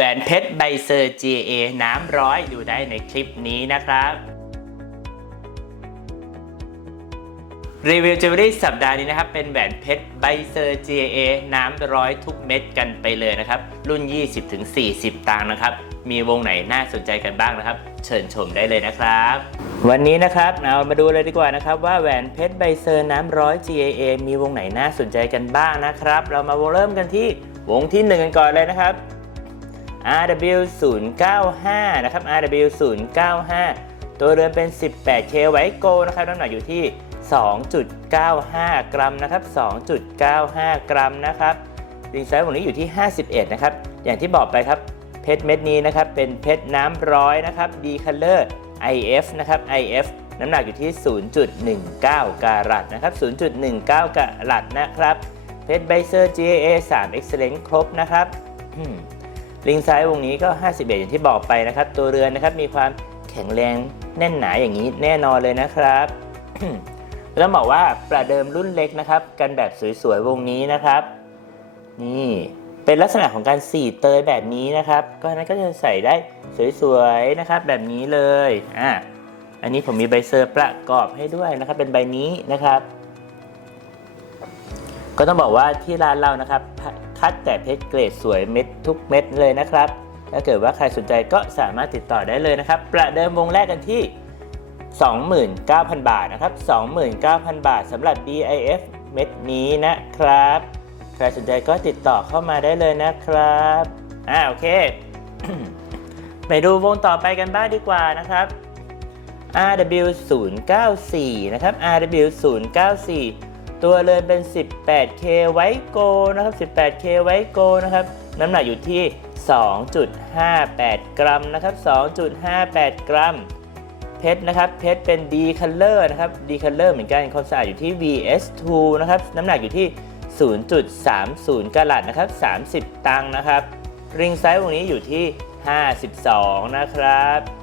แหวนเพชรใบเซอร์ GA น้ำร้อยดูได้ในคลิปนี้นะครับรีวิวจิวเวลรี่สัปดาห์นี้นะครับ เป็นแหวนเพชรใบเซอร์ GA น้ำร้อยทุกเม็ดกันไปเลยนะครับ รุ่น 20-40 ตังค์นะครับ มีวงไหนน่าสนใจกันบ้างนะครับ เชิญชมได้เลยนะครับ วันนี้นะครับเรามาดูเลยดีกว่านะครับ ว่าแหวนเพชรใบเซอร์น้ำร้อย GAA มีวงไหนน่าสนใจกันบ้างนะครับ เรามาเริ่มกันที่วงที่หนึ่งกันก่อนเลยนะครับ RW 0 9 5 นะครับ RW 0 9 5 ตัวเรือนเป็น 18K ไว้โกนะครับน้ำหนักอยู่ที่ 2.95 กรัมนะครับ 2.95 กรัมนะครับดีไซน์วงนี้อยู่ที่ 51 นะครับ อย่างที่บอกไปครับ เพชรเม็ดนี้นะครับ เป็นเพชรน้ำร้อยนะครับ D color IF นะครับ IF น้ำหนักอยู่ที่ 0.19 การัตนะครับ 0.19 การัตนะครับ เพชรไบเซอร์ GA 3 Excellent ครบนะครับ ลิงไซส์วงนี้ก็ 51 อย่างที่บอกไปนะครับ ตัวเรือนนะครับมีความแข็งแรงแน่นหนาอย่างนี้แน่นอนเลยนะครับแล้วบอกว่าประเดิมรุ่นเล็กนะครับ กันแบบสวยๆวงนี้นะครับ นี่เป็นลักษณะของการสีเตยแบบนี้นะครับ ก็นั้นก็จะใส่ได้สวยๆนะครับ แบบนี้เลยอะอันนี้ผมมีใบเซอร์ประกอบให้ด้วยนะครับ เป็นใบนี้นะครับ ก็ต้องบอกว่าที่ร้านเรานะครับ คัดแต่เพชรเกรดสวยเม็ดทุกเม็ดเลยนะครับ ถ้าเกิดว่าใครสนใจก็สามารถติดต่อได้เลยนะครับ ประเดิมวงแรกกันที่ 29,000 บาทนะครับ 29,000 บาทสำหรับ DIF เม็ดนี้นะครับ ใครสนใจก็ติดต่อเข้ามาได้เลยนะครับ อ่าโอเค ไปดูวงต่อไปกันบ้างดีกว่านะครับ RW 0 9 4 นะครับ RW 0 9 4 ตัวเรือนเป็น 18K ไว้โกนะครับ 18K ไว้โกนะครับ น้ำหนักอยู่ที่ 2.58 กรัมนะครับ 2.58 กรัม เพชรนะครับ เพชรเป็น D color นะครับ D color เหมือนกัน ความสะอาดอยู่ที่ VS2 นะครับ น้ำหนักอยู่ที่ 0.30กะลัตนะครับ 30 ตังค์นะครับ ริงไซส์วงนี้อยู่ที่ 52 นะครับ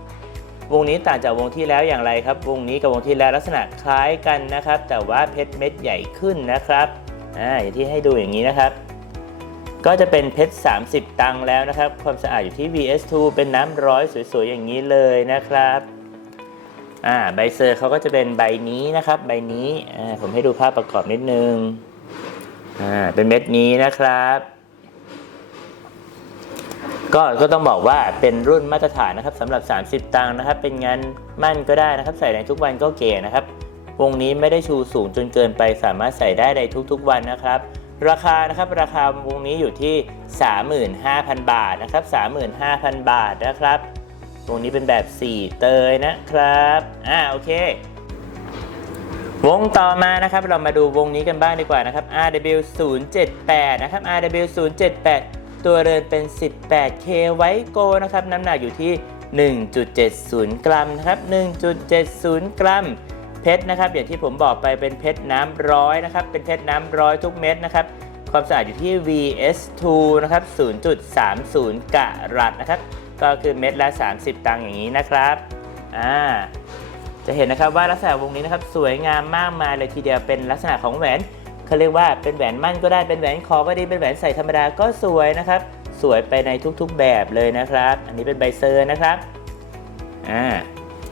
วงนี้ต่างจากวงที่แล้วอย่างไรครับ วงนี้กับวงที่แล้วลักษณะคล้ายกันนะครับ แต่ว่าเพชรเม็ดใหญ่ขึ้นนะครับอ่าอย่างที่ให้ดูอย่างนี้นะครับ ก็จะเป็นเพชร 30 ตังค์แล้วนะครับ ความสะอาดอยู่ที่ VS2 เป็นน้ำร้อยสวยๆอย่างนี้เลยนะครับอ่าใบเซอร์เขาก็จะเป็นใบนี้นะครับ ใบนี้อ่าผมให้ดูภาพประกอบนิดนึงอ่าเป็นเม็ดนี้นะครับ ก็ก็ต้องบอกว่าเป็นรุ่นมาตรฐานนะครับสำหรับ 30 ตังค์นะครับ เป็นงานมั่นก็ได้นะครับ ใส่ในทุกวันก็เก๋นะครับวงนี้ไม่ได้ชูสูงจนเกินไปสามารถใส่ได้ในทุกๆวันนะครับ ราคานะครับราคาวงนี้อยู่ที่ 35,000 บาทนะครับ 35,000 บาทนะครับวงนี้เป็นแบบ 4 เตยนะครับอ่าโอเควงต่อมานะครับเรามาดูวงนี้กันบ้างดีกว่านะครับ RW 078 นะครับ RW 078 ตัวเรือนเป็น 18K ไว้โกนะครับ น้ำหนักอยู่ที่ 1.70 กรัมนะครับ 1.70 กรัม เพชรนะครับ อย่างที่ผมบอกไปเป็นเพชรน้ำร้อยนะครับ เป็นเพชรน้ำร้อยทุกเม็ดนะครับ ความสะอาดอยู่ที่ VS2 นะครับ 0.30 กะรัตนะครับ ก็คือเม็ดละ 30 ตังค์อย่างนี้นะครับ อ่า จะเห็นนะครับว่าลักษณะวงนี้นะครับ สวยงามมากมายเลยทีเดียว เป็นลักษณะของแหวน เขาเรียกว่าเป็นแหวนมั่นก็ได้เป็นแหวนคอก็ดีเป็นแหวนใส่ธรรมดาก็สวยนะครับ สวยไปในทุกๆแบบเลยนะครับ อันนี้เป็นใบเซอร์นะครับอ่า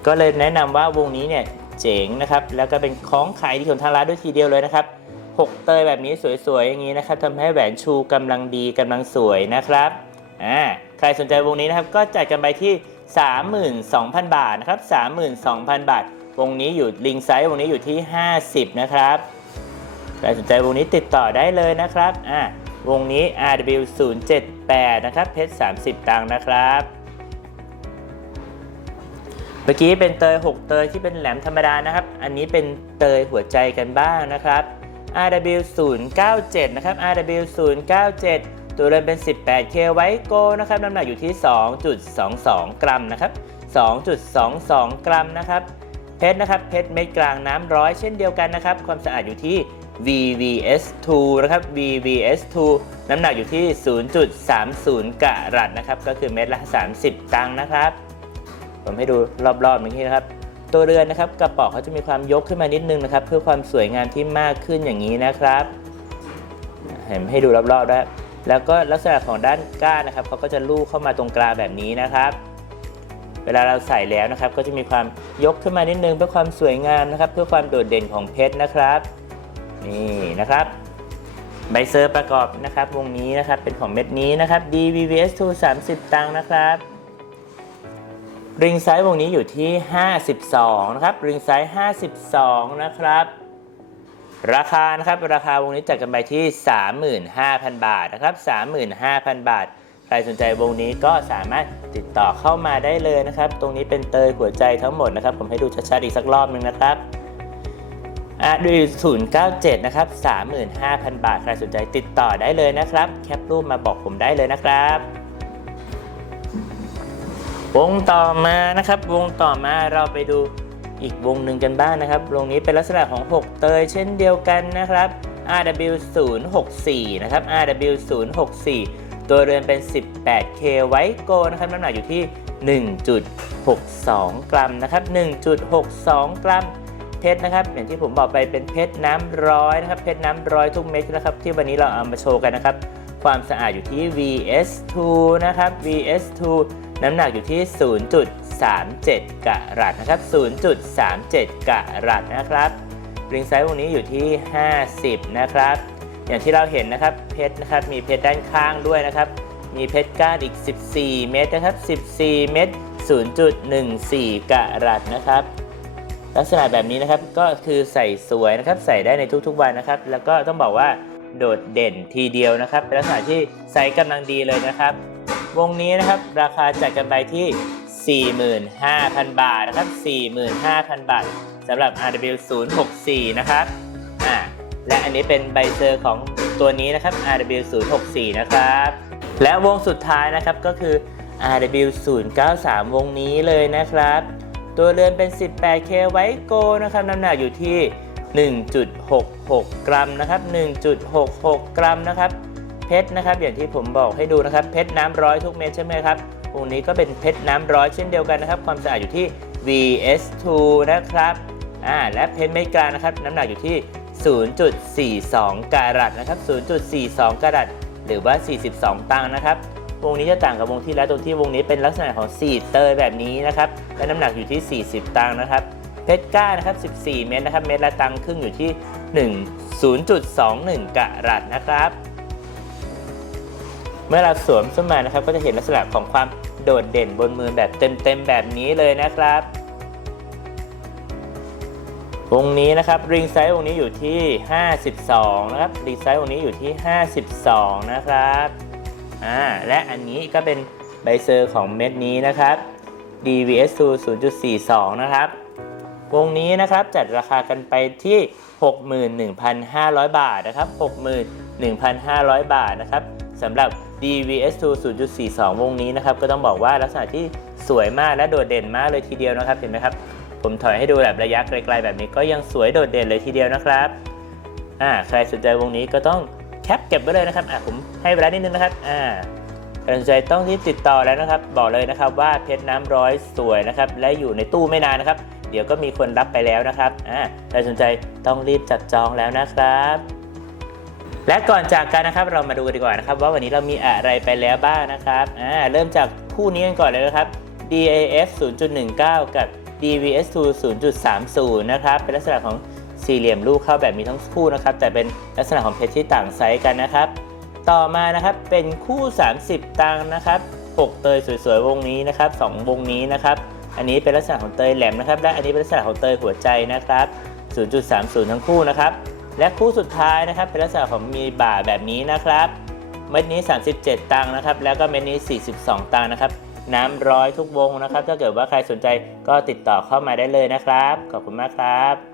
ก็เลยแนะนำว่าวงนี้เนี่ยเจ๋งนะครับแล้วก็เป็นของขายดีของทางร้านด้วยทีเดียวเลยนะครับหกเตยแบบนี้สวยๆอย่างนี้นะครับทำให้แหวนชูกำลังดีกำลังสวยนะครับอ่าใครสนใจวงนี้นะครับก็จัดกันไปที่ 32,000 บาทนะครับ32,000 บาท วงนี้อยู่ลิงไซส์วงนี้อยู่ที่ 50 นะครับ ครสนใจวงนี้ติดต่อได้เลยนะครับอะวงนี้ RW 078นะครับเพชร 30 ตังค์นะครับเมื่อกี้เป็นเตย 6 เตยที่เป็นแหลมธรรมดานะครับ อันนี้เป็นเตยหัวใจกันบ้างนะครับ RW 097นะครับ RW 097 ตัวเรือนเป็น 18K ไว้โกนะครับ น้ำหนักอยู่ที่ 2.22 กรัมนะครับ 2.22 กรัมนะครับ เพชรนะครับ เพชรเม็ดกลางน้ำร้อยเช่นเดียวกันนะครับ ความสะอาดอยู่ที่ VVS2 นะครับ VVS2 น้ำหนักอยู่ที่ 0.30 กะรัตนะครับ ก็คือเม็ดละ 30 ตังค์นะครับ ผมให้ดูรอบๆอย่างนี้นะครับ ตัวเรือนนะครับกระป๋องเขาจะมีความยกขึ้นมานิดนึงนะครับ เพื่อความสวยงามที่มากขึ้นอย่างนี้นะครับ เห็นให้ดูรอบๆด้วยแล้วก็ลักษณะของด้านก้านนะครับเขาก็จะลูกเข้ามาตรงกลางแบบนี้นะครับ เวลาเราใส่แล้วนะครับ ก็จะมีความยกขึ้นมานิดนึงเพื่อความสวยงามนะครับ เพื่อความโดดเด่นของเพชรนะครับ นี่นะครับใบเซอร์ประกอบนะครับ วงนี้นะครับเป็นของเม็ดนี้นะครับ DVVS2 30 ตังค์นะครับริงไซส์วงนี้อยู่ที่ 52 นะครับริงไซส์ 52 นะครับ ราคานะครับราคาวงนี้จัดกันไปที่ 35,000 บาทนะครับ 35,000 บาท ใครสนใจวงนี้ก็สามารถติดต่อเข้ามาได้เลยนะครับ ตรงนี้เป็นเตยหัวใจทั้งหมดนะครับ ผมให้ดูชัดๆอีกสักรอบหนึ่งนะครับ อะดู097 นะครับ 35,000 บาท ใครสนใจติดต่อได้เลยนะครับ แคปรูปมาบอกผมได้เลยนะครับ วงต่อมานะครับ วงต่อมาเราไปดูอีกวงหนึ่งกันบ้างนะครับ วงนี้เป็นลักษณะของ 6 เตยเช่นเดียวกันนะครับ RW 0 6 4 นะครับ RW 0 6 4 ตัวเรือนเป็น 18K ไวโกนะครับ น้ำหนักอยู่ที่ 1.62 กรัมนะครับ 1.62 กรัม เพชรนะครับ อย่างที่ผมบอกไปเป็นเพชรน้ำร้อยนะครับ เพชรน้ำร้อยทุกเม็ดนะครับ ที่วันนี้เราเอามาโชว์กันนะครับ ความสะอาดอยู่ที่ VS2 นะครับ VS2 น้ำหนักอยู่ที่ 0.37 กะรัตนะครับ 0.37 กะรัตนะครับริงไซส์วงนี้อยู่ที่ 50 นะครับ อย่างที่เราเห็นนะครับ เพชรนะครับ มีเพชรด้านข้างด้วยนะครับ มีเพชรก้านอีก 14 เม็ดนะครับ 14 เม็ด0.14 กะรัตนะครับ ลักษณะแบบนี้นะครับก็คือใส่สวยนะครับใส่ได้ในทุกๆวันนะครับ แล้วก็ต้องบอกว่าโดดเด่นทีเดียวนะครับ เป็นลักษณะที่ใส่กำลังดีเลยนะครับ วงนี้นะครับราคาจัดกันไปที่ 45,000 บาทนะครับ 45,000 บาทสำหรับ RW 064นะครับอ่าและอันนี้เป็นใบเซอร์ของตัวนี้นะครับ RW 064นะครับ และวงสุดท้ายนะครับก็คือ RW 093วงนี้เลยนะครับ ตัวเรือนเป็น 18K ไวโกนะครับน้ำหนักอยู่ที่ 1.66 กรัมนะครับ 1.66 กรัมนะครับ เพชรนะครับ อย่างที่ผมบอกให้ดูนะครับ เพชรน้ำร้อยทุกเม็ดใช่ไหมครับวงนี้ก็เป็นเพชรน้ำร้อยเช่นเดียวกันนะครับ ความสะอาดอยู่ที่ VS2 นะครับอ่าและเพชรเม็ดกลางนะครับ น้ำหนักอยู่ที่ 0.42 การัตนะครับ 0.42 การัตหรือว่า 42 ตังค์นะครับ วงนี้จะต่างกับวงที่แล้วตรงที่วงนี้เป็นลักษณะของสีเตยแบบนี้นะครับและน้ำหนักอยู่ที่ 40 ตังค์นะครับเพชรก้านะครับ 14 เม็ดนะครับ เม็ดละตังค์ครึ่งอยู่ที่1 0.21 กะรัตนะครับ เมื่อเราสวมขึ้นมานะครับ ก็จะเห็นลักษณะของความโดดเด่นบนมือแบบเต็มๆแบบนี้เลยนะครับ วงนี้นะครับ ริงไซส์วงนี้อยู่ที่ 52 นะครับริงไซส์วงนี้อยู่ที่ 52 นะครับ อ่าและอันนี้ก็เป็นใบเซอร์ของเม็ดนี้นะครับ DVS2 0.42 นะครับ วงนี้นะครับจัดราคากันไปที่ 61,500 บาทนะครับ 61,500 บาทนะครับสำหรับ DVS2 0.42 วงนี้นะครับ ก็ต้องบอกว่าลักษณะที่สวยมากและโดดเด่นมากเลยทีเดียวนะครับ เห็นไหมครับ ผมถอยให้ดูแบบระยะไกลๆแบบนี้ก็ยังสวยโดดเด่นเลยทีเดียวนะครับอ่าใครสนใจวงนี้ก็ต้อง แคปเก็บไว้เลยนะครับอ่าผมให้เวลานิดนึงนะครับอ่าใครสนใจต้องรีบติดต่อแล้วนะครับ บอกเลยนะครับว่าเพชรน้ำร้อยสวยนะครับและอยู่ในตู้ไม่นานนะครับ เดี๋ยวก็มีคนรับไปแล้วนะครับอ่าใครสนใจต้องรีบจัดจองแล้วนะครับและก่อนจากกันนะครับเรามาดูกันดีกว่านะครับ ว่าวันนี้เรามีอะไรไปแล้วบ้างนะครับอ่าเริ่มจากคู่นี้กันก่อนเลยนะครับ DAF 0.19 กับ DVS2 0.30 นะครับ เป็นลักษณะของ สี่เหลี่ยมลูกเข้าแบบมีทั้งคู่นะครับ แต่เป็นลักษณะของเพชรที่ต่างไซส์กันนะครับ ต่อมานะครับเป็นคู่ 30 ตังค์นะครับ6เตยสวยๆวงนี้นะครับ2วงนี้นะครับ อันนี้เป็นลักษณะของเตยแหลมนะครับ และอันนี้เป็นลักษณะของเตยหัวใจนะครับ 0.30 ทั้งคู่นะครับ และคู่สุดท้ายนะครับ เป็นลักษณะของมีบ่าแบบนี้นะครับ เม็ดนี้ 37 ตังค์นะครับ แล้วก็เม็ดนี้ 42 ตังค์นะครับ น้ำร้อยทุกวงนะครับ ถ้าเกิดว่าใครสนใจก็ติดต่อเข้ามาได้เลยนะครับ ขอบคุณมากครับ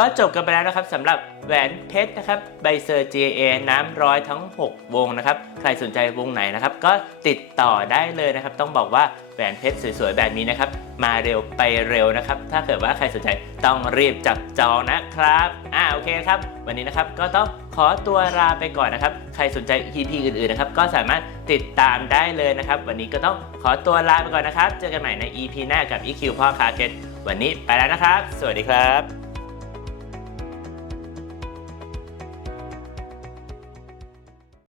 ก็จบกันไปแล้วนะครับสำหรับแหวนเพชรนะครับใบเซอร์ GA น้ำร้อยทั้ง 6 วงนะครับ ใครสนใจวงไหนนะครับ ก็ติดต่อได้เลยนะครับ ต้องบอกว่าแหวนเพชรสวยๆ แบบนี้นะครับ มาเร็วไปเร็วนะครับ ถ้าเกิดว่าใครสนใจต้องรีบจับจองนะครับอ่าโอเคครับ วันนี้นะครับก็ต้องขอตัวลาไปก่อนนะครับ ใครสนใจ EP อื่นๆนะครับ ก็สามารถติดตามได้เลยนะครับ วันนี้ก็ต้องขอตัวลาไปก่อนนะครับ เจอกันใหม่ใน EP หน้ากับ EQ พ่อคาเกตวันนี้ไปแล้วนะครับ สวัสดีครับ